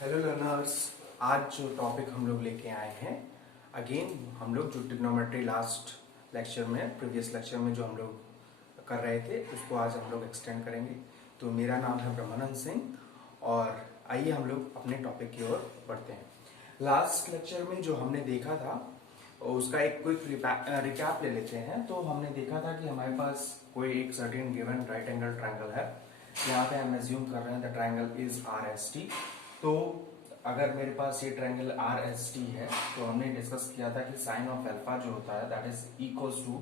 Hello learners, आज जो topic हम लोग लेके आए हैं अगेन हम लोग जो ट्रिग्नोमेट्री लास्ट लेक्चर में प्रीवियस लेक्चर में जो हम लोग कर रहे थे उसको आज हम लोग एक्सटेंड करेंगे। तो मेरा नाम है ब्रह्मानंद सिंह और आइए हम लोग अपने टॉपिक की ओर बढ़ते हैं। लास्ट लेक्चर में जो हमने देखा था उसका एक क्विक रिकैप ले लेते हैं। तो हमने देखा था कि हमारे पास कोई एक certain given right angle triangle है। यहाँ पे हम एज्यूम कर रहे हैं the triangle is R S T. तो अगर मेरे पास ये ट्रायंगल आर एस टी है तो हमने डिस्कस किया था कि साइन ऑफ अल्फा जो होता है that is equals to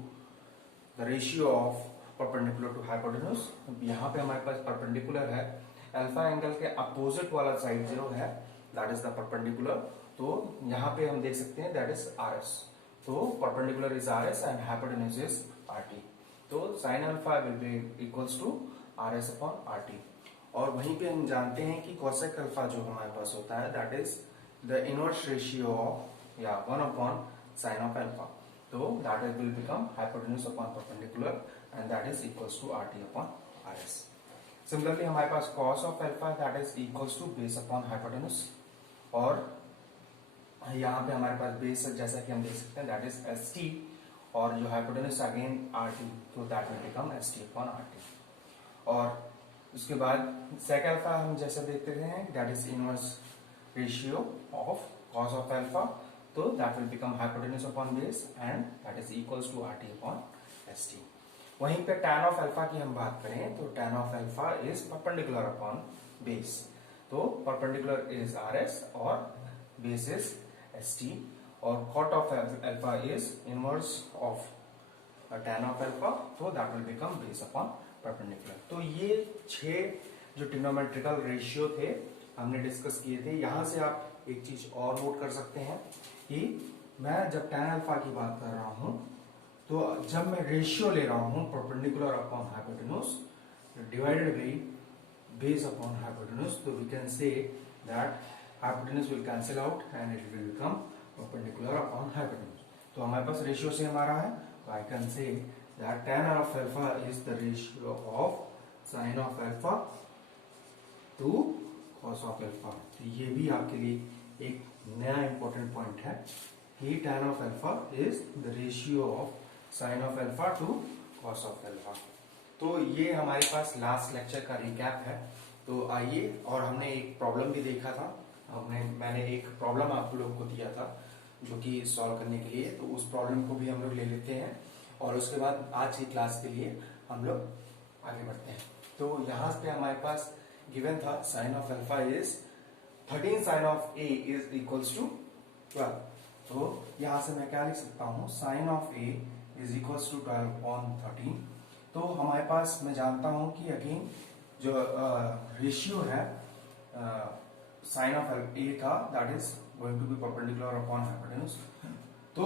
the ratio of perpendicular to hypotenuse. यहाँ पे हमारे पास परपेंडिकुलर है, अल्फा एंगल के अपोजिट वाला साइड जो है दैट इज द परपेंडिकुलर। तो यहाँ पे हम देख सकते हैं दैट इज आर एस। तो perpendicular is R S and hypotenuse is R T. तो sine alpha will be equals to R S upon R T. और वहीं पे हम जानते हैं कि कोसेक अल्फा जो हमारे पास होता है that is the inverse ratio of या 1 अपॉन साइन ऑफ अल्फा। तो that is will become hypotenuse upon perpendicular and that is equals to R T upon R S. Similarly हमारे पास cos of alpha that is equals to base upon hypotenuse. और यहाँ पे हमारे पास base जैसा कि हम देख सकते हैं दैट इज एस टी और जो हाइपोटेन्यूज अगेन आर टी। तो that will become S T upon R T. और उसके बाद सेक अल्फा हम जैसे देखते हैं that is inverse ratio of cos of alpha. तो that will become hypotenuse upon base and that is equals to R T upon S T. वहीं पे tan ऑफ अल्फा की हम बात करें तो tan of alpha is perpendicular upon base. तो perpendicular is R S और बेस इज एस टी। और cot of alpha is inverse of tan of alpha. तो that will become base upon perpendicular. तो ये 6 जो ट्रिग्नोमेट्रिकल रेशियो थे हमने discuss किए थे। यहां से आप एक चीज और नोट कर सकते हैं कि मैं जब tan अल्फा की बात कर रहा हूं तो जब मैं रेशियो ले रहा हूं perpendicular upon hypotenuse divided by base upon hypotenuse, तो we can say that hypotenuse will cancel out and it will become perpendicular upon hypotenuse. तो हमारे पास रेशियो सेम आ रहा है। तो I can say that tan of alpha is the ratio of sin of alpha to cos of alpha। तो ये भी आपके लिए एक नया इंपॉर्टेंट पॉइंट है कि tan of alpha is the ratio of sin of alpha to cos of alpha। तो ये हमारे पास लास्ट लेक्चर का रिकैप है। तो आइए, और हमने एक प्रॉब्लम भी देखा था। मैंने एक प्रॉब्लम आप लोगों को दिया था जो कि सॉल्व करने के लिए, तो उस प्रॉब्लम को भी हम लोग ले लेते हैं और उसके बाद आज की क्लास के लिए हम लोग आगे बढ़ते हैं। तो यहाँ पे हमारे पास गिवन था sine of alpha is 13 sine of A is equals to 12। तो यहाँ से मैं क्या लिख सकता हूँ, sine of A is equals to 12 upon 13। तो हमारे पास मैं जानता हूँ कि अगेन जो रेशियो है साइन ऑफ ए का that is going to be perpendicular upon hypotenuse. तो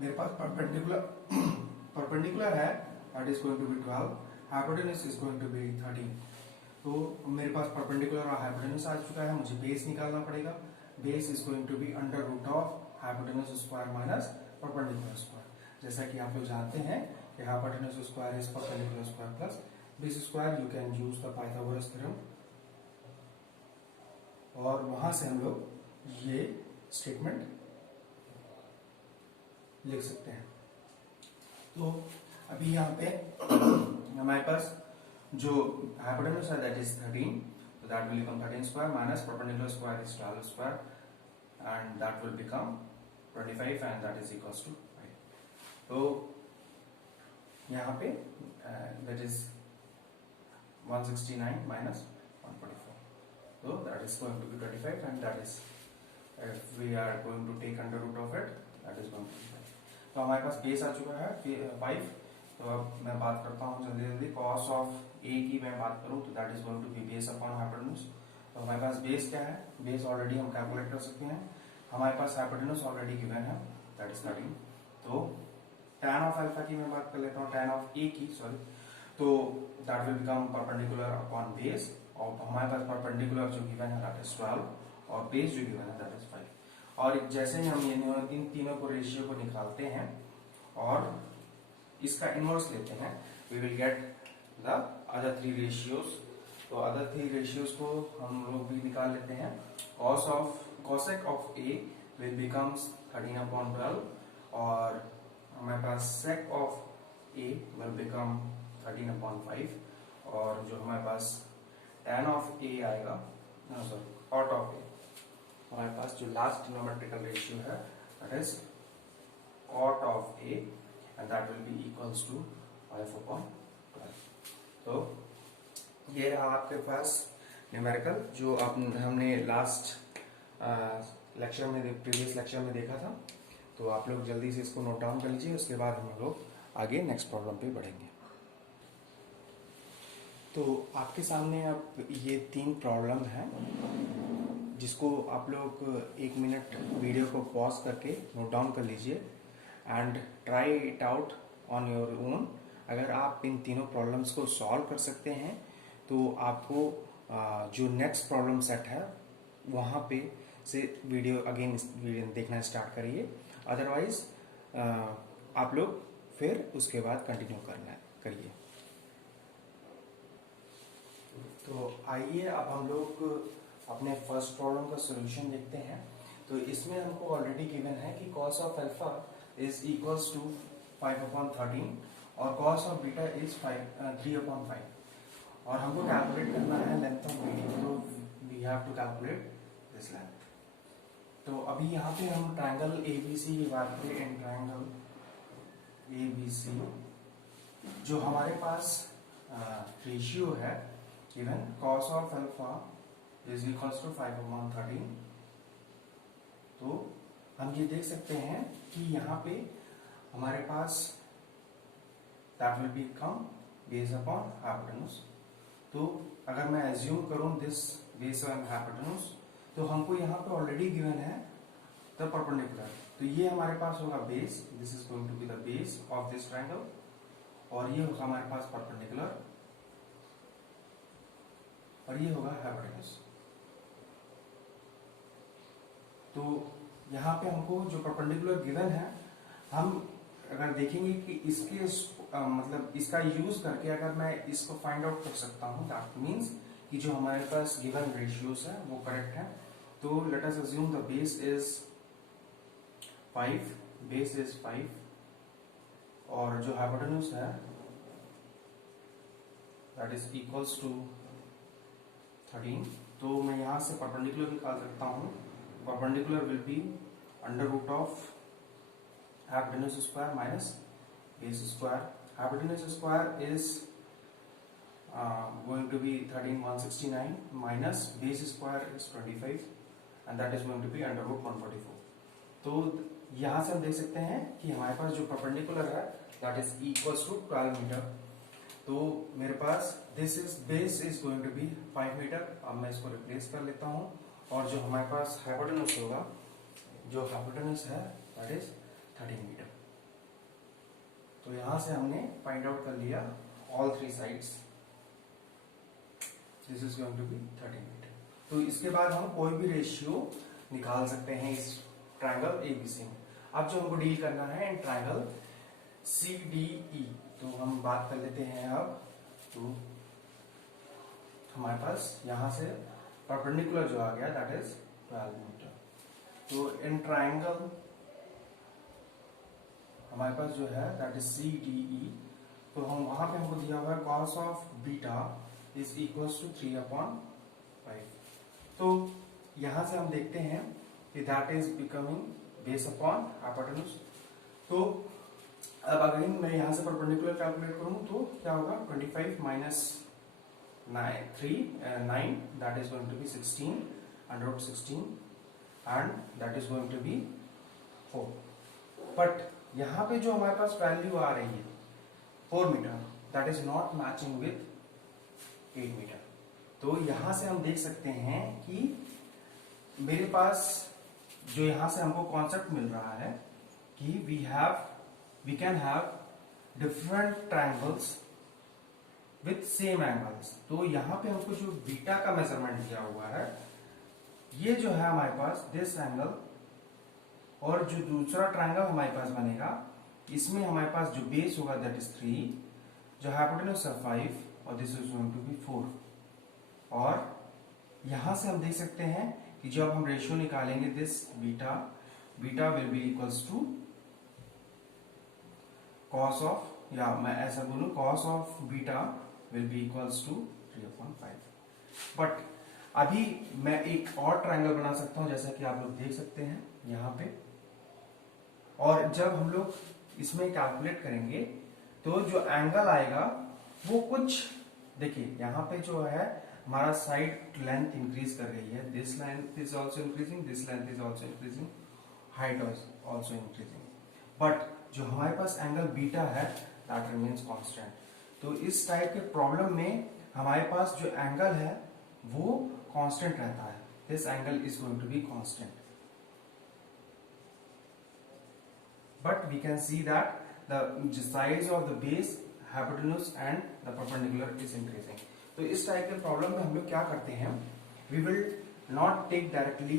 मेरे पास परपेंडिकुलर है that is going to be 12, hypotenuse is going to be 13। तो मेरे पास परपेंडिकुलर और हाइपोटेन्यूज आ चुका है, मुझे बेस निकालना पड़ेगा। Base is going to be under root of hypotenuse square minus perpendicular square. जैसा कि आप लोग जानते हैं कि hypotenuse square is perpendicular square plus base square. You can use the Pythagoras theorem और वहां से हम लोग ये स्टेटमेंट लिख सकते हैं। तो अभी यहाँ पे हमारे पास जो हाइपोटेन्यूज है दैट इज 13, तो that will become 13 square minus perpendicular square is 12 square and that will become 25 and that is equals to 5। तो यहाँ पे that is 169 minus 144, so that is going to be 25 and that is if we are going to take under root of it that is going to be 5। तो हमारे पास base आ चुका है 5। तो अब मैं बात करता हूँ जल्दी जल्दी। कॉस ऑफ ए की मैं बात करूँ तो that is going to be base upon hypotenuse. तो हमारे पास बेस क्या है, बेस ऑलरेडी हम कैलकुलेट कर सकते हैं। हमारे पास हाइपोटेन्यूज ऑलरेडी गिवन है दैट इज 13। तो tan ऑफ अल्फा की मैं बात कर लेता हूँ, tan ऑफ ए की सॉरी। तो that will become perpendicular upon base और हमारे पास परपेंडिकुलर जो गिवन है दैट इज 12 और बेस जो गिवन है दैट इज 5। और जैसे ही हम इन तीनों को रेशियो को निकालते हैं और इसका इनवर्स लेते हैं we will get the other 3 ratios तो अदर थ्री रेशियोज को हम लोग भी निकाल लेते हैं। cosec of a will becomes 13/12 और हमारे पास sec of a will become 13/5 और जो हमारे पास tan ऑफ a आएगा, सॉरी cot ऑफ a, हमारे पास जो लास्ट डिनोमिनेटर रेशियो है that is cot of a and that will be equals to 5/12। तो ये रहा आपके पास न्यूमेरिकल जो हमने लास्ट लेक्चर में, प्रीवियस लेक्चर में देखा था। तो आप लोग जल्दी से इसको नोट डाउन कर लीजिए, उसके बाद हम लोग आगे नेक्स्ट प्रॉब्लम पे बढ़ेंगे। तो आपके सामने अब ये 3 प्रॉब्लम हैं जिसको आप लोग 1 मिनट वीडियो को पॉज करके नोट डाउन कर लीजिए and try it out on your own. अगर आप इन तीनों प्रॉब्लम्स को सॉल्व कर सकते हैं तो आपको जो नेक्स्ट प्रॉब्लम सेट है वहाँ पे से वीडियो देखना स्टार्ट करिए, अदरवाइज आप लोग फिर उसके बाद कंटिन्यू करिए। तो आइए अब हम लोग अपने फर्स्ट प्रॉब्लम का सॉल्यूशन देखते हैं। तो इसमें हमको ऑलरेडी गिवन है कि cos of alpha is equals to 5/13 और cos ऑफ बीटा इज 3/5 और हमको कैलकुलेट करना है लेंथ ऑफ बीडी, तो we have to calculate this length. तो अभी यहाँ पे हम ट्रायंगल ABC की बात करें, इन ट्रायंगल ABC जो हमारे पास रेशियो है given cos of alpha is equals to 5/13। तो हम ये देख सकते हैं कि यहाँ पे हमारे पास that will become base upon hypotenuse. तो अगर मैं एज्यूम करूं दिस बेस ऑन हाइपोटेन्यूज तो हमको यहाँ पे ऑलरेडी गिवन है द परपेंडिकुलर। तो ये हमारे पास होगा base, this is going to be the base of this triangle और ये होगा हमारे पास परपेंडिकुलर और ये होगा हाइपोटेन्यूज। तो यहाँ पे हमको जो परपेंडिकुलर गिवन है, हम अगर देखेंगे कि इसके मतलब इसका यूज करके अगर मैं इसको फाइंड आउट कर सकता हूँ, दैट मीन्स कि जो हमारे पास गिवन रेशियोज है वो करेक्ट है। तो let us assume the base is 5 और जो हाइपोटेन्यूज है दैट इज इक्वल्स टू 13। तो मैं यहाँ से परपेंडिकुलर निकाल सकता हूँ। Perpendicular will be under root of hypotenuse square minus base square. Hypotenuse square is going to be 13,169 minus base square is 25 and that is going to be under root 144. तो यहाँ से हम देख सकते हैं कि हमारे पास जो परपेंडिकुलर है that is equals to 12 metre. तो मेरे पास this is base is going to be 5 metre. अब मैं इसको रिप्लेस कर लेता हूँ और जो हमारे पास हाइपोटेन्यूज होगा, जो हाइपोटेन्यूज है that is 13 मीटर। तो यहां से हमने फाइंड आउट कर लिया all 3 sides, this is going to be 13 metre. तो इसके बाद हम कोई भी रेशियो निकाल सकते हैं इस ट्रायंगल ABC में। अब जो हमको डील करना है इन ट्रायंगल CDE, तो हम बात कर लेते हैं अब। तो हमारे पास यहां से परपेंडिकुलर जो आ गया दैट इज 12 मीटर। तो इन ट्रायंगल हमारे पास जो है दैट इज CDE, तो हम वहां पे हमको दिया हुआ है cos of beta is equals to 3/5। तो यहां से हम देखते हैं कि that is becoming base upon hypotenuse. तो अब अगर मैं यहां से परपेंडिकुलर कैलकुलेट करूं तो क्या होगा, 25 minus 9 that is going to be 16 under root 16 and that is going to be 4। But यहाँ पे जो हमारे पास वैल्यू आ रही है 4 metre, that is not matching with 8 metre. तो यहां से हम देख सकते हैं कि मेरे पास जो यहां से हमको कॉन्सेप्ट मिल रहा है कि we can have different triangles with same angles. तो यहाँ पे हमको जो बीटा का मेजरमेंट दिया हुआ है, ये जो है हमारे पास दिस एंगल, और जो दूसरा ट्रायंगल हमारे पास बनेगा इसमें हमारे पास जो बेस होगा दैट इज 3, जो हाइपोटेन्यूज है 5 और this is going to be 4। और यहां से हम देख सकते हैं कि जब हम रेशियो निकालेंगे this beta will be equals to cos of, या मैं ऐसा बोलूं cos of beta will be equals to 3/5। But अभी मैं एक और ट्रायंगल बना सकता हूं जैसा कि आप लोग देख सकते हैं यहां पे, और जब हम लोग इसमें कैलकुलेट करेंगे तो जो एंगल आएगा वो कुछ, देखिए यहां पे जो है हमारा साइड लेंथ इंक्रीज कर रही है, this length is also increasing, this length is also increasing, height also increasing, but जो हमारे पास एंगल बीटा है दैट रिमेन्स कांस्टेंट। तो इस टाइप के प्रॉब्लम में हमारे पास जो एंगल है वो कांस्टेंट रहता है, this angle is going to be constant, but we can see that the size of the base, hypotenuse and the perpendicular is increasing। तो इस टाइप के प्रॉब्लम में हम लोग क्या करते हैं, we will not take directly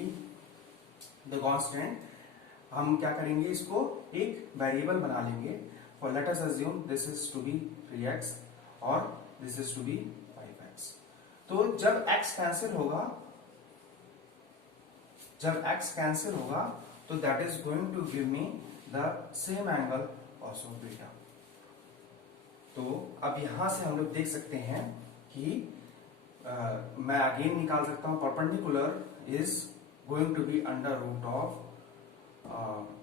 the constant, हम क्या करेंगे इसको एक वेरिएबल बना लेंगे, और let us assume this is to be 3x और this is to be 5x। तो जब x कैंसिल होगा तो that is going to give me the same angle also beta। तो अब यहां से हम लोग देख सकते हैं कि मैं अगेन निकाल सकता हूं, perpendicular is going to be under root of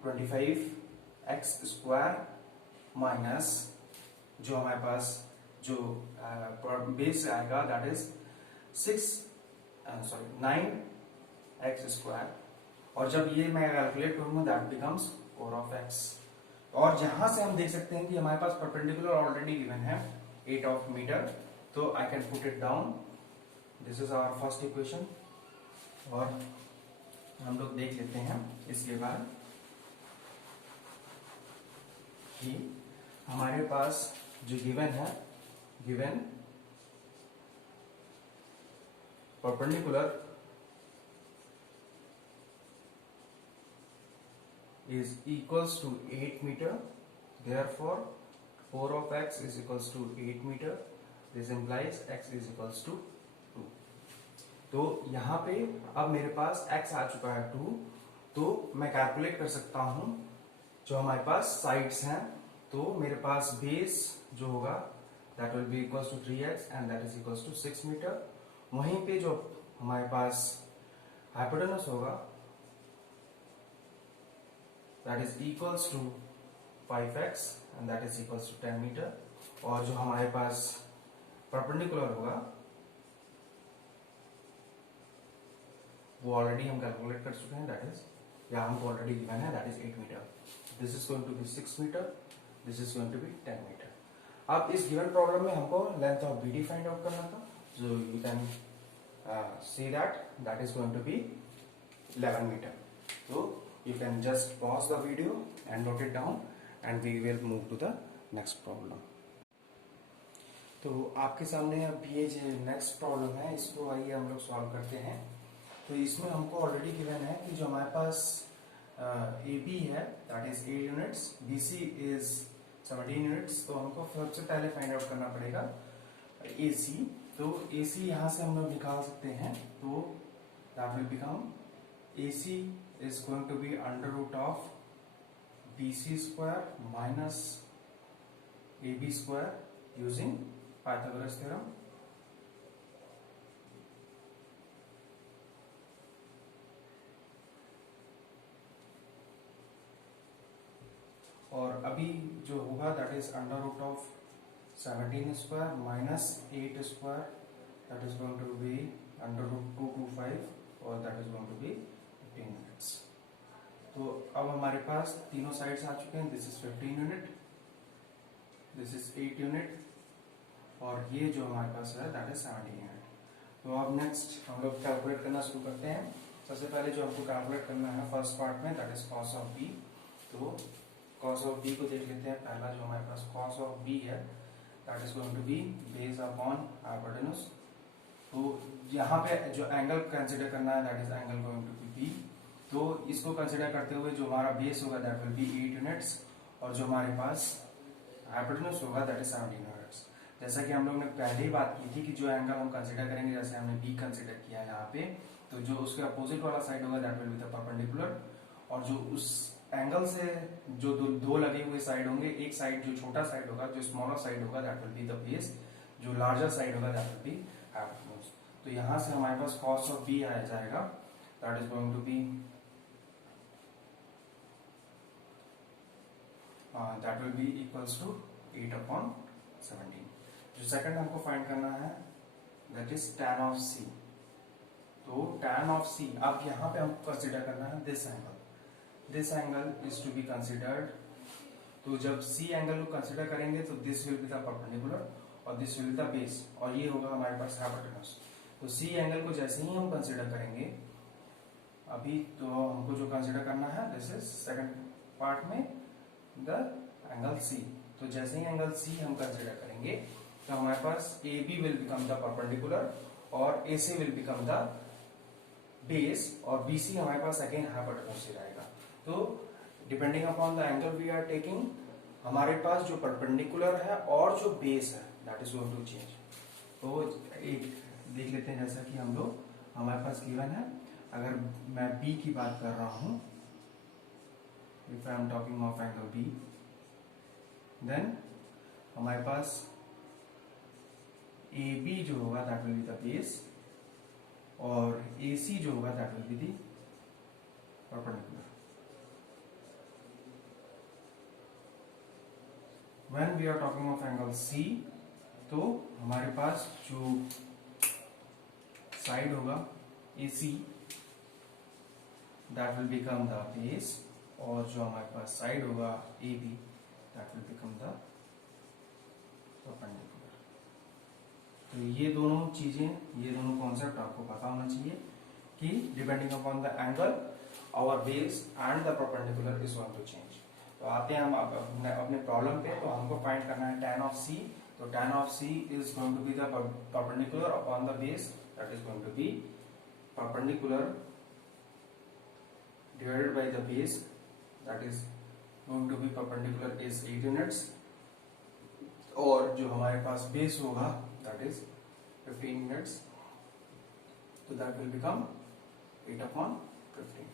25x² minus जो हमारे पास जो बेस आएगा दैट इज 9x², और जब ये मैं कैलकुलेट करूंगा दैट बिकम्स 4x। और जहां से हम देख सकते हैं कि हमारे पास परपेंडिकुलर ऑलरेडी गिवन है 8 मीटर, तो I can put it down, this is our first equation. और हम लोग देख लेते हैं इसके बाद कि हमारे पास जो given perpendicular is equals to 8 meter, therefore 4 of x is equals to 8 meter, this implies x is equals to 2। तो यहाँ पे अब मेरे पास x आ चुका है 2, तो मैं कैलकुलेट कर सकता हूँ जो हमारे पास साइड्स हैं, तो मेरे पास बेस जो होगा that will be equals to 3x and that is equals to 6 meter, वहीं पे जो हमारे पास हाइपोटेनस होगा that is equals to 5x and that is equals to 10 meter, और जो हमारे पास परपेंडिकुलर होगा वो ऑलरेडी हम कैलकुलेट कर चुके हैं, दैट इज, या हमको ऑलरेडी गिवन है that is 8 metre, this is going to be 6 metre, this is going to be 10 metre. अब इस गिवन प्रॉब्लम में हमको length of BD find out करना था, so you can see that is going to be 11 meter। So you can just pause the video and note it down and we will move to the next problem। तो आपके सामने अब ये जो next problem है इसको आइए हम लोग सॉल्व करते हैं। तो इसमें हमको ऑलरेडी गिवन है कि जो हमारे पास AB है that is 8 units, BC is 17 units, तो हमको सबसे पहले फाइंड आउट करना पड़ेगा AC। तो AC यहाँ से हम लोग निकाल सकते हैं, तो that will become AC is going to be under root of BC square minus AB square using Pythagoras theorem। और अभी जो होगा that is under root of 17 square minus 8 square, that is going to be under root 225 और that is going to be 15 units. तो अब हमारे पास तीनों साइड्स आ चुके हैं, this is 15 unit, this is 8 unit, और ये जो हमारे पास है दैट इज 17 यूनिट। तो अब नेक्स्ट हम लोग कैलकुलेट करना शुरू करते हैं। सबसे पहले जो हमको कैलकुलेट करना है फर्स्ट पार्ट में that is cos of B. तो कॉस ऑफ बी को देख लेते हैं। पहला जो हमारे पास कॉस ऑफ बी है that is going to be base upon hypotenuse. तो यहाँ पे जो एंगल कंसिडर करना है that is angle going to be B. तो इसको कंसिडर करते हुए जो हमारा बेस होगा दैट विल बी 8 यूनिट्स और जो हमारे पास हाइपोटेन्यूज होगा दैट इज 17 यूनिट्स। जैसा कि हम लोग ने पहले ही बात की थी कि जो एंगल हम कंसिडर करेंगे, जैसे हमने बी कंसिडर किया है यहाँ पे, तो जो उसके अपोजिट वाला साइड होगा that will be the perpendicular, और जो उस एंगल से जो दो लगे हुए साइड होंगे, एक साइड जो छोटा साइड होगा, जो स्मॉलर साइड होगा that will be the base, जो लार्जर साइड होगा दैट विल बी हाइपोटेन्यूज। तो यहाँ से हमारे पास cos ऑफ बी आ जाएगा, that is going to be that will be equals to 8/17। जो सेकंड हमको फाइंड करना है that is tan of c। तो tan ऑफ c, अब यहाँ पे हमको कंसिडर करना है this angle is to be considered. तो जब c एंगल को कंसिडर करेंगे तो this will be the perpendicular और this will be the base, और ये होगा हमारे पास हाइपोटेन्यूज। तो c एंगल को जैसे ही हम कंसिडर करेंगे, अभी तो हमको जो कंसिडर करना है दिस इज सेकंड पार्ट में द एंगल c। तो जैसे ही एंगल c हम कंसिडर करेंगे तो हमारे पास AB will become the perpendicular और AC will become the base, और BC हमारे पास अगेन हाइपोटेन्यूज ही रहेगा। तो depending upon the angle we are taking, हमारे पास जो परपेंडिकुलर है और जो बेस है that is going to change. तो एक देख लेते हैं, जैसा कि हम लोग हमारे पास गिवन है, अगर मैं B की बात कर रहा हूं, if I am talking of angle B, then हमारे पास AB जो होगा that will be the base, और AC जो होगा that will be the perpendicular. When we are talking of angle C, तो हमारे पास जो साइड होगा AC that will become the base, और जो हमारे पास साइड होगा AB that will become the perpendicular। तो ये दोनों चीजें, ये दोनों कॉन्सेप्ट आपको पता होना चाहिए कि depending upon the angle our base and the perpendicular is going to change. तो आते हैं हम अपने प्रॉब्लम पे। तो हमको फाइंड करना है tan ऑफ C। तो tan of C is going to be the perpendicular upon the base, that is going to be perpendicular divided by the base, that is going to be perpendicular is 8 units, और जो हमारे पास base होगा that is 15 units, तो that will become 8/15।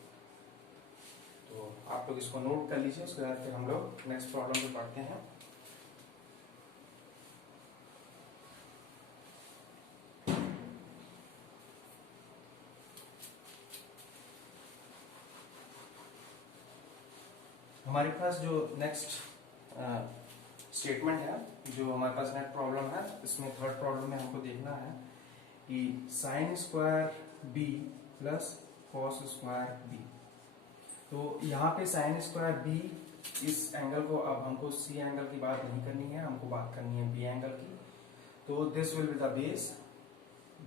तो आप लोग इसको note कर लीजिए, उसके बाद फिर हम लोग नेक्स्ट प्रॉब्लम पे पढ़ते हैं। हमारे पास जो नेक्स्ट स्टेटमेंट है, जो हमारे पास नेक्स्ट प्रॉब्लम है, इसमें थर्ड प्रॉब्लम में हमको देखना है कि sine square B plus cos square B. तो यहाँ पे साइन स्क्वायर बी, इस एंगल को, अब हमको सी एंगल की बात नहीं करनी है, हमको बात करनी है बी एंगल की। तो this will be the base,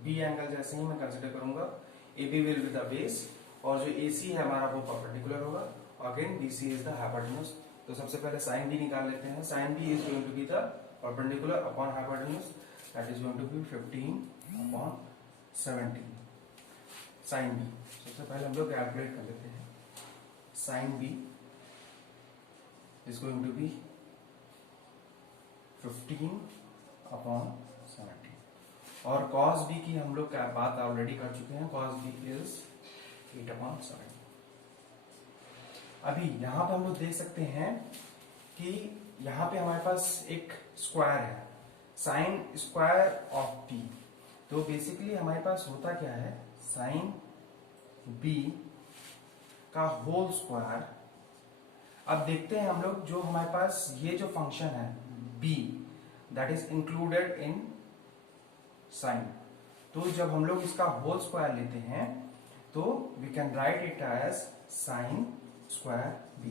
B angle जैसे ही मैं कंसिडर करूंगा A B will be the base, और जो ए सी है हमारा वो परपेंडिकुलर होगा, again B C is the hypotenuse. तो सबसे पहले साइन बी निकाल लेते हैं। Sine B is going to be the perpendicular upon hypotenuse, that is going to be 15/17 sine B. सबसे पहले हम लोग कैलकुलेट कर लेते हैं। Sine B is going to be 15/17, और कॉस बी की हम लोग क्या बात ऑलरेडी कर चुके हैं, कॉस बी इज 8/7। अभी यहाँ पे हम लोग देख सकते हैं कि यहाँ पे हमारे पास एक स्क्वायर है, साइन स्क्वायर ऑफ बी। तो बेसिकली हमारे पास होता क्या है, साइन बी का होल स्क्वायर। अब देखते हैं हम लोग, जो हमारे पास ये जो फंक्शन है B, that is included in sine. तो जब हम लोग इसका होल स्क्वायर लेते हैं तो we can write it as sine square B,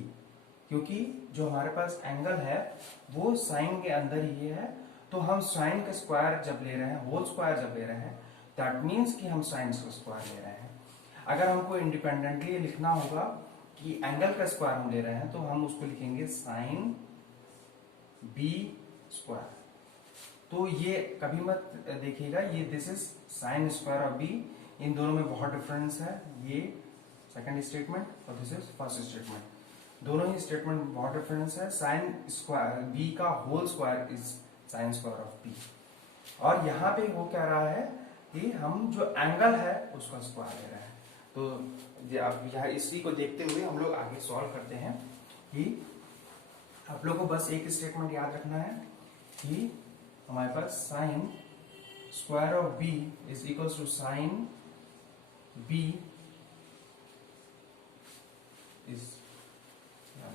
क्योंकि जो हमारे पास एंगल है वो साइन के अंदर ही है। तो हम साइन का स्क्वायर जब ले रहे हैं, होल स्क्वायर जब ले रहे हैं, दैट मीन्स कि हम साइन का स्क्वायर ले रहे हैं। अगर हमको इंडिपेंडेंटली लिखना होगा कि एंगल का स्क्वायर हम ले रहे हैं, तो हम उसको लिखेंगे साइन बी स्क्वायर। तो ये कभी मत देखिएगा, ये this is sine square of B, इन दोनों में बहुत डिफरेंस है। ये सेकंड स्टेटमेंट और दिस इज फर्स्ट स्टेटमेंट, दोनों ही स्टेटमेंट में बहुत डिफरेंस है। साइन स्क्वायर बी का whole square is sine square of B. और यहाँ पे वो क्या रहा है कि हम जो एंगल है उसका स्क्वायर ले रहे हैं। तो अब यहाँ इसी को देखते हुए हम लोग आगे सॉल्व करते हैं कि आप लोग को बस एक स्टेटमेंट याद रखना है कि हमारे पास sine square of B is equals to sine B is,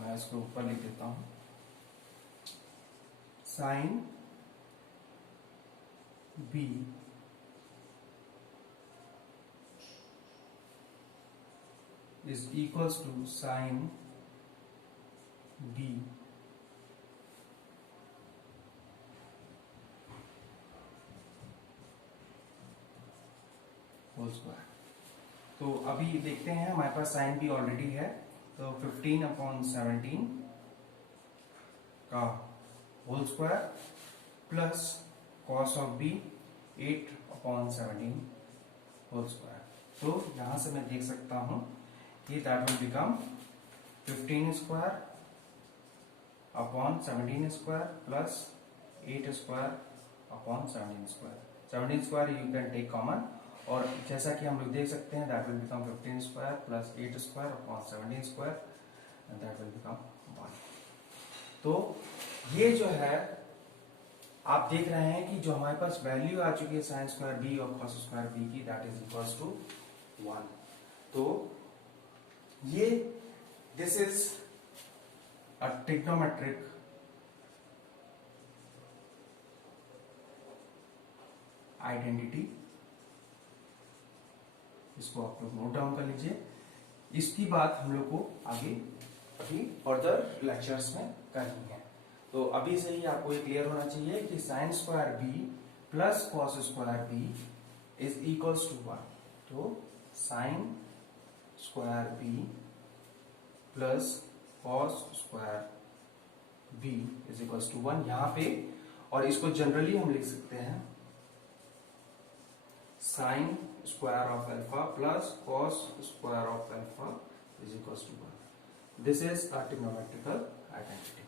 मैं इसको ऊपर लिख देता हूं, sine B is equals to sine B whole square. तो अभी देखते हैं, हमारे पास साइन बी ऑलरेडी है, तो 15/17 का whole square plus cos of B 8/17 whole square. तो यहां से मैं देख सकता हूं कि that will become 15 square upon 17 square plus 8 square upon 17 square. 17 square you can take common, और जैसा कि हम लोग देख सकते हैं that will become 15 square plus 8 square upon 17 square and that will become 1। तो ये जो है आप देख रहे हैं कि जो हमारे पास वैल्यू आ चुकी है साइन स्क्वायर बी और कॉस स्क्वायर बी की, दैट इज इक्वल्स टू 1। तो ये this is a trigonometric identity, इसको आप लोग नोट डाउन कर लीजिए। इसकी बात हम लोग को आगे अभी फर्दर लेक्चर्स में करनी है। तो अभी से ही आपको ये क्लियर होना चाहिए कि sine square B plus cos square B is equals to 1। तो sine square B plus cos square B is equals to 1 यहाँ पे, और इसको जनरली हम लिख सकते हैं sine square of alpha plus cos square of alpha is equals to 1। This is a trigonometrical identity.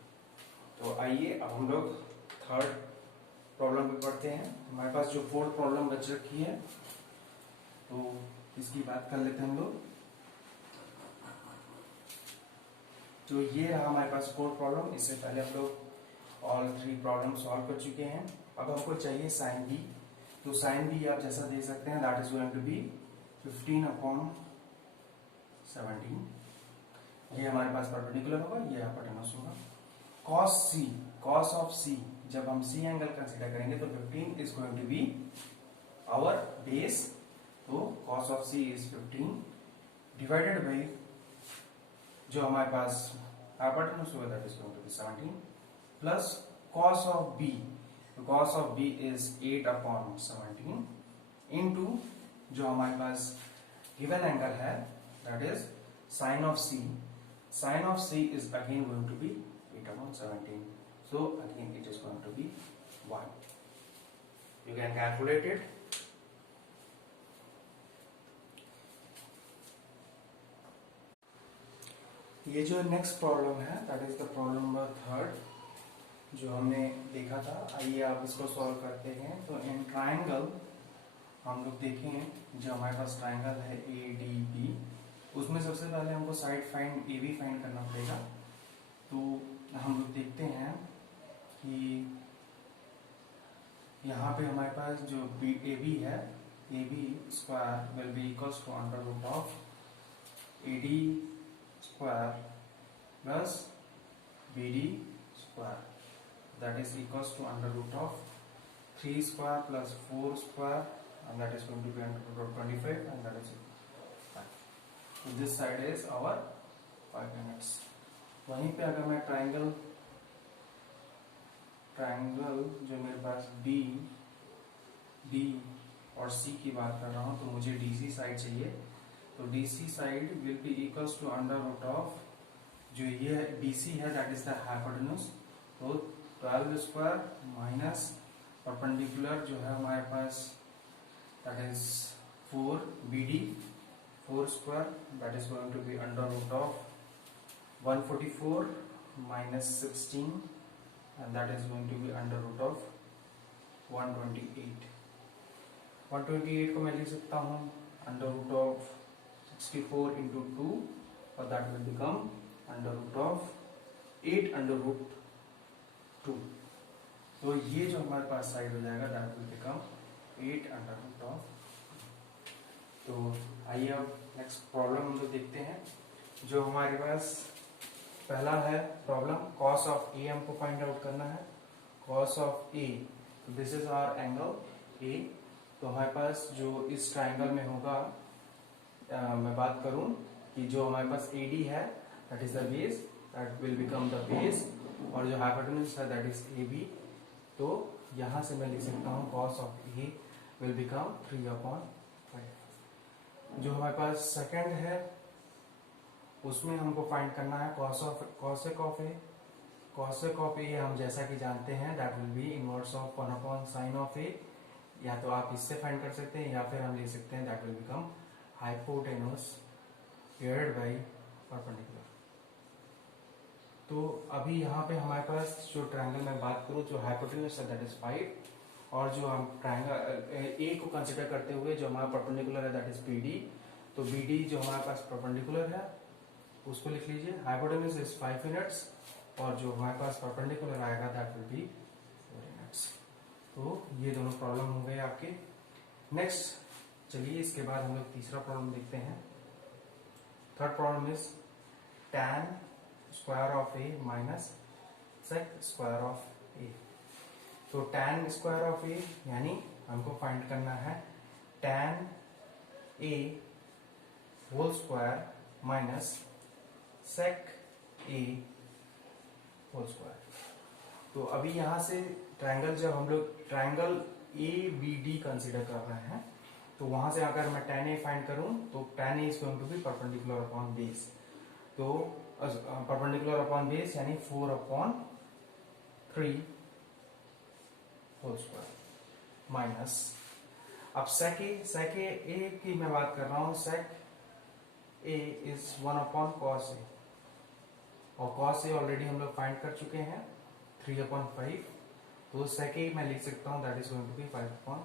तो आइए अब हम लोग थर्ड प्रॉब्लम पे पढ़ते हैं। हमारे पास जो फोर्थ प्रॉब्लम बच रखी है तो इसकी बात कर लेते हैं हम लोग। तो ये रहा हमारे पास फोर्थ प्रॉब्लम। इससे पहले हम लोग ऑल 3 प्रॉब्लम सॉल्व कर चुके हैं। अब हमको चाहिए साइन बी। तो साइन बी आप जैसा देख सकते हैं that is going to be 15/17। ये हमारे पास परपेंडिकुलर होगा, ये हाइपोटेनस होगा। Cos C, cos of C, जब हम सी एंगल कंसीडर करेंगे तो 15 is going to be our base. तो cos of C is 15 divided by जो हमारे पास हाइपोटेनस होगा that is going to be 17 plus cos of B. Cos of B is 8/17 into जो हमारे पास गिवन एंगल है that is sine of C. Sine of C is again going to be 8/17, so again it is going to be 1. You can calculate it. ये जो next problem है that is the problem number 3 जो हमने देखा था। आइए आप इसको सॉल्व करते हैं। तो इन ट्राइंगल हम लोग देखें, जो हमारे पास ट्राइंगल है ए डी बी, उसमें सबसे पहले हमको side find A B find करना पड़ेगा। तो हम लोग देखते हैं कि यहाँ पे हमारे पास जो ए बी है, A B square will be equals to under root of A D square plus B D square, that is equals to under root of 3 square plus 4 square, and that is going to be under root of 25, and that is 5. So this side is our 5 units. वहीं पे अगर मैं triangle जो मेरे पास B D और सी की बात कर रहा हूँ तो मुझे डीसी साइड चाहिए। तो DC side will be equals to under root of जो ये बीसी है दैट इज द हाइपोटेनस, तो 12 स्क्वायर माइनस परपेंडिकुलर जो है हमारे पास that is 4 B D 4 square that is going to be under root of 144 minus 16 and that is going to be under root of 128 128 को मैं लिख सकता हूँ अंडर रूट ऑफ 64 इंटू 2 और that will become under root of 8 under root 2। तो ये जो हमारे पास साइड हो जाएगा that will become 8 under root of. तो आइए अब नेक्स्ट प्रॉब्लम हम लोग देखते हैं। जो हमारे पास पहला है प्रॉब्लम, कॉस ऑफ ए हमको फाइंड आउट करना है। Cos of A, this is hour angle A. तो हमारे पास जो इस ट्राइंगल में होगा, मैं बात करूं कि जो हमारे पास ए डी है that is the base, that will become the base, और जो हाइपोटेन्यूज है दैट इज ए बी। तो यहां से मैं लिख सकता हूं cos of A will become 3/5। जो हमारे पास सेकंड है उसमें हमको फाइंड करना है cosec of A. Cosec of A हम जैसा कि जानते हैं that will be inverse of 1/sin of A. या तो आप इससे फाइंड कर सकते हैं या फिर हम लिख सकते हैं that will become hypotenuse divided by perpendicular. तो अभी यहाँ पे हमारे पास जो ट्रायंगल में बात करूँ, जो हाइपोटेन्यूज है दैट इज 5, और जो हम ट्रायंगल ए को कंसिडर करते हुए जो हमारा परपेंडिकुलर है दैट इज बी डी। तो बी डी जो हमारे पास परपेंडिकुलर है उसको लिख लीजिए, हाइपोटेन्यूज इज 5 यूनिट्स, और जो हमारे पास परपेंडिकुलर आएगा दैट विल बी 4 यूनिट्स। तो ये दोनों प्रॉब्लम हो गए आपके। नेक्स्ट चलिए इसके बाद हम लोग तीसरा प्रॉब्लम देखते हैं। Third problem is tan square of A minus sec square of A. तो tan स्क्वायर ऑफ ए यानी हमको फाइंड करना है tan a whole square minus sec a whole square. तो अभी यहां से ट्रायंगल, जब हम लोग triangle A B D consider कर रहे हैं, तो वहां से अगर मैं tan a फाइंड करूं तो tan a is going to be perpendicular upon base. तो परपेंडिकुलर अपॉन बेस यानी 4/3 होल स्क्वायर माइनस, अब sec a की मैं बात कर रहा हूं, sec a is 1/cos a, और cos a ऑलरेडी हम लोग फाइंड कर चुके हैं 3/5। तो sec a मैं लिख सकता हूं that is going to be 5/3।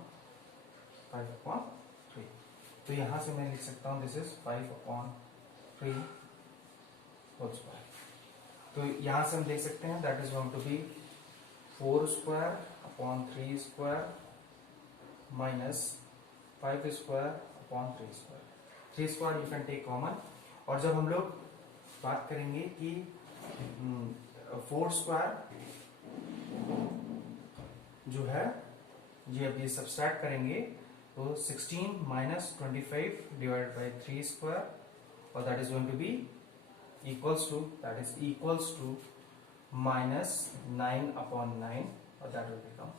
तो यहां से मैं लिख सकता हूं दिस इज 5/3 होल स्क्वायर। तो यहां से हम देख सकते हैं that is going to be 4 square upon 3 square minus 5 square upon 3 square. 3 square you can take common, और जब हम लोग बात करेंगे कि 4 स्क्वायर जो है ये अब ये सब्सट्रैक्ट करेंगे तो 16 माइनस 25 डिवाइडेड बाई 3 स्क्वायर, और that is going to be equals to minus 9/9, और दैट विल बिकम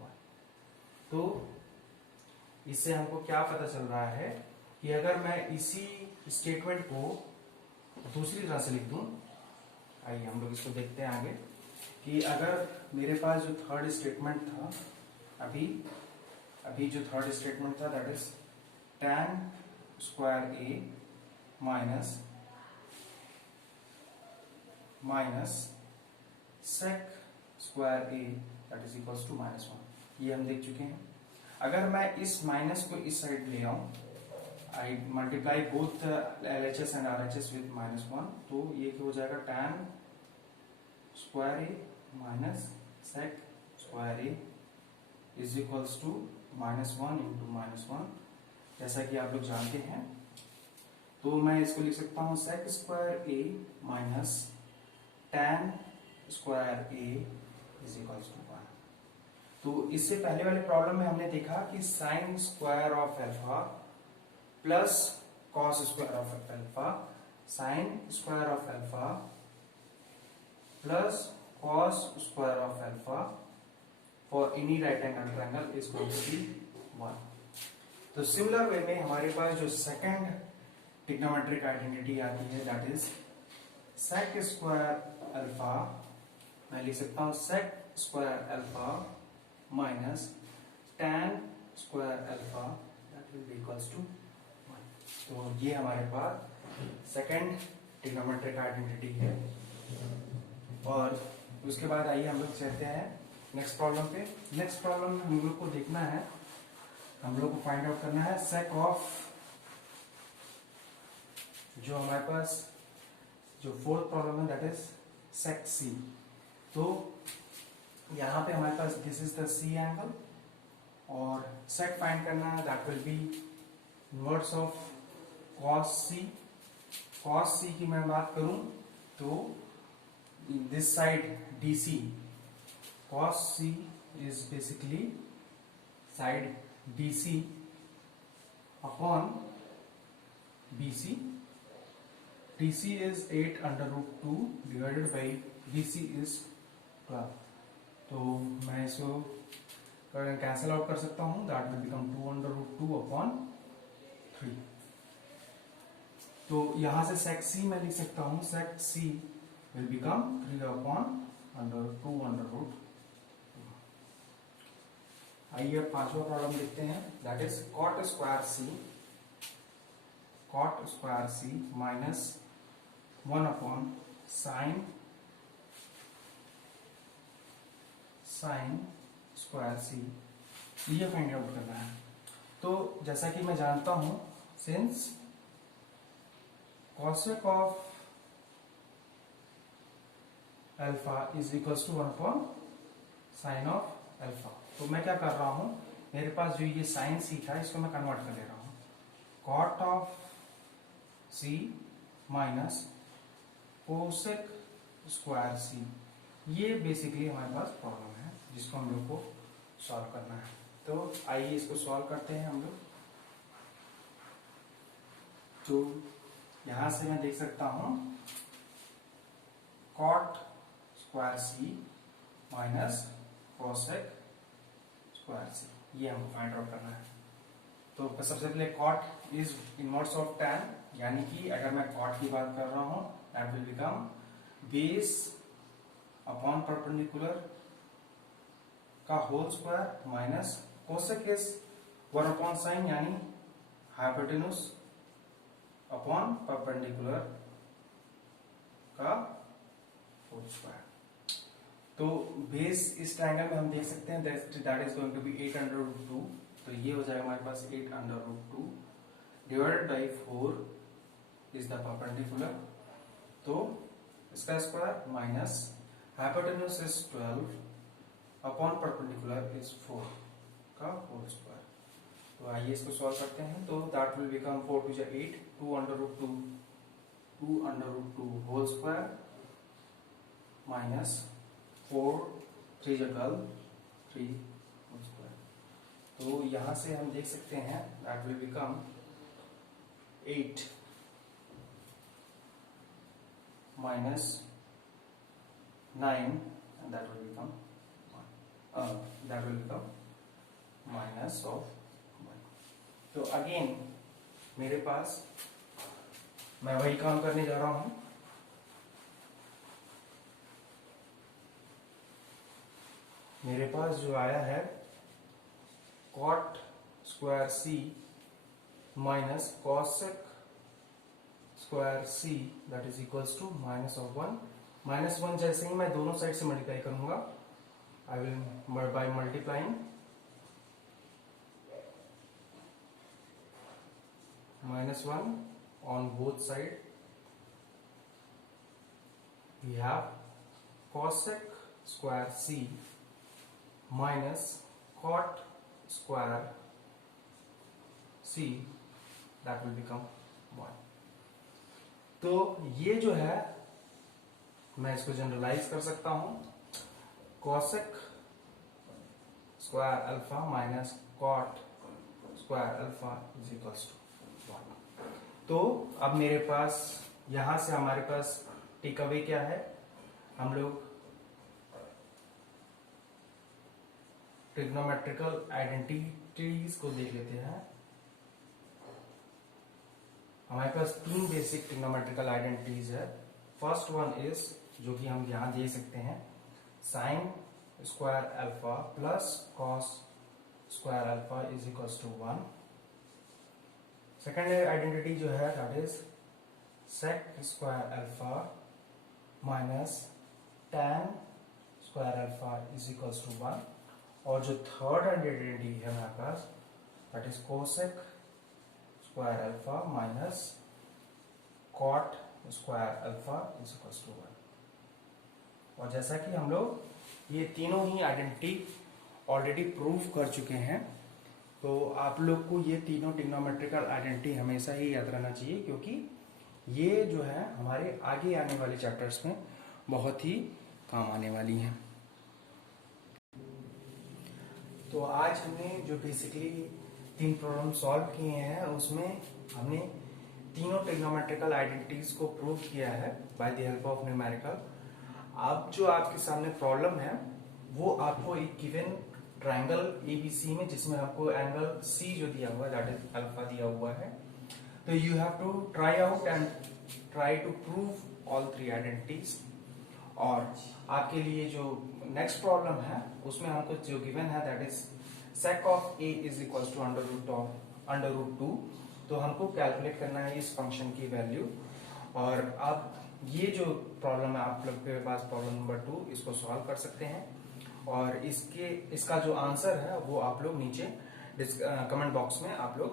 1। तो इससे हमको क्या पता चल रहा है कि अगर मैं इसी स्टेटमेंट को दूसरी तरह से लिख दूं, आइए हम लोग इसको देखते हैं आगे, कि अगर मेरे पास जो थर्ड स्टेटमेंट था, अभी जो थर्ड स्टेटमेंट था that is tan square A minus sec square A that is equals to -1, ये हम देख चुके हैं। अगर मैं इस माइनस को इस साइड ले आऊं, I multiply both LHS and RHS with -1, तो ये क्या हो जाएगा tan square A minus sec square A is equals to -1 into -1, जैसा कि आप लोग जानते हैं। तो मैं इसको लिख सकता हूं sec square A minus tan square A is equals to 1। तो इससे पहले वाले प्रॉब्लम में हमने देखा कि sin square of alpha plus cos square of alpha, sin square of alpha plus cos square of alpha for any right angle triangle is going to be 1। तो similar way में हमारे पास जो सेकंड ट्रिग्नोमेट्रिक आइडेंटिटी आती है that is sec square alpha, मैं लिख सकता हूं sec square alpha minus tan square alpha that will be equals to 1। तो ये हमारे पास सेकंड ट्रिग्नोमेट्रिक आइडेंटिटी है। और उसके बाद आइए हम लोग चलते हैं नेक्स्ट प्रॉब्लम पे। नेक्स्ट प्रॉब्लम में हम लोग को देखना है, हम लोग को फाइंड आउट करना है सेक ऑफ, जो हमारे पास जो फोर्थ प्रॉब्लम है दैट इज सेक सी। तो यहाँ पे हमारे पास this is the C angle और सेक फाइंड करना है, that will be inverse of cos C. Cos C की मैं बात करूं तो this side D C, cos C is basically side DC upon BC. DC is 8 under root 2 divided by BC is 12. तो मैं इसको कैंसिल आउट कर सकता हूँ, that will become 2 under root 2 upon 3. तो यहां से sec C मैं लिख सकता हूँ, sec C will become 3 upon under 2 under root. आइए अब पांचवा प्रॉब्लम देखते हैं, that is cot square C, cot square C minus 1 upon sine square C, ये फाइंड आउट करना है। तो जैसा कि मैं जानता हूं, since cosec of alpha is equals to 1 upon sine of alpha, तो मैं क्या कर रहा हूं, मेरे पास जो ये साइन सी था इसको मैं कन्वर्ट कर ले रहा हूं, cot of C minus cosec square C. ये बेसिकली हमारे पास प्रॉब्लम है जिसको हम लोग को सॉल्व करना है। तो आइए इसको सॉल्व करते हैं हम लोग। तो यहां से मैं देख सकता हूं cot square C minus cosec square C, ये हमको फाइंड आउट करना है। तो सबसे पहले cot is inverse of tan, यानी कि अगर मैं कॉट की बात कर रहा हूं that will become base upon perpendicular का whole square minus cosec is 1 upon sine यानी हाइपोटेन्यूज अपॉन परपेंडिकुलर का होल स्क्वायर। तो बेस इस ट्रायंगल में हम देख सकते हैं that is going to be 8 under root 2, तो ये हो जाएगा हमारे पास 8 under root 2 divided by 4 is the perpendicular, तो इसका square minus hypotenuse is 12 upon perpendicular is 4 का होल स्क्वायर। तो आइए इसको सॉल्व करते हैं। तो दैट विल बिकम 4 two 8, 2 under root 2 whole square minus 4 3 12 3 whole square. तो यहां से हम देख सकते हैं that will become 8 minus 9 and that will become minus of 1। तो अगेन मेरे पास मैं वही काम करने जा रहा हूं, मेरे पास जो आया है cot square C minus cosec square C that is equals to minus of 1। Minus 1 जैसे ही मैं दोनों साइड से मल्टीप्लाई करूंगा, I will by multiplying -1 on both side, we have cosec square c minus cot square c, that will become 1। तो ये जो है मैं इसको जनरलाइज कर सकता हूं, cosec square alpha minus cot square alpha is equals to 1। तो अब मेरे पास यहां से हमारे पास टेक अवे क्या है, हम लोग ट्रिग्नोमेट्रिकल आइडेंटिटीज को देख लेते हैं। हमारे पास 3 बेसिक ट्रिग्नोमेट्रिकल आइडेंटिटीज है। फर्स्ट वन इज, जो कि हम यहां दे सकते हैं, sine square alpha plus cos square alpha is equals to 1। Second identity जो है that is sec square alpha minus tan square alpha is equals to 1, और जो थर्ड आइडेंटिटी है हमारे पास that is cosec square alpha minus cot square alpha is equals to 1। और जैसा कि हम लोग ये तीनों ही आइडेंटिटी ऑलरेडी प्रूव कर चुके हैं, तो आप लोग को ये तीनों ट्रिग्नोमेट्रिकल आइडेंटिटी हमेशा ही याद रहना चाहिए, क्योंकि ये जो है हमारे आगे आने वाले चैप्टर्स में बहुत ही काम आने वाली हैं। तो आज हमने जो बेसिकली 3 प्रॉब्लम सॉल्व किए हैं, उसमें हमने तीनों ट्रिग्नोमेट्रिकल आइडेंटिटीज को प्रूव किया है by the help of numerical. अब जो आपके सामने प्रॉब्लम है वो आपको एक गिवन ट्रायंगल एबीसी में, जिसमें आपको एंगल सी जो दिया हुआ है दैट इज अल्फा दिया हुआ है, तो you have to try out and try to prove all 3 identities. और आपके लिए जो नेक्स्ट प्रॉब्लम है उसमें हमको जो गिवन है that is sec of a is equal to under root 2, तो हमको कैलकुलेट करना है इस फंक्शन की वैल्यू। और अब ये जो प्रॉब्लम है आप लोग के पास प्रॉब्लम नंबर 2, इसको सॉल्व कर सकते हैं, और इसका जो आंसर है वो आप लोग नीचे कमेंट बॉक्स में आप लोग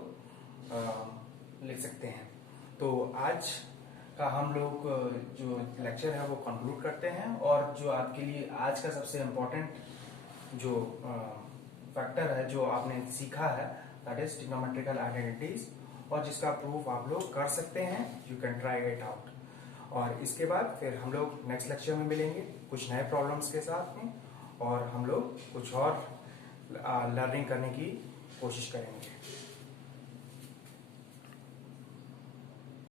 लिख सकते हैं। तो आज का हम लोग जो लेक्चर है वो कंक्लूड करते हैं, और जो आपके लिए आज का सबसे इम्पोर्टेंट जो फैक्टर है जो आपने सीखा है दैट इज ट्रिग्नोमेट्रिकल आइडेंटिटीज, और जिसका प्रूफ आप लोग कर सकते हैं, you can try it out. और इसके बाद फिर हम लोग नेक्स्ट लेक्चर में मिलेंगे कुछ नए प्रॉब्लम्स के साथ में, और हम लोग कुछ और लर्निंग करने की कोशिश करेंगे।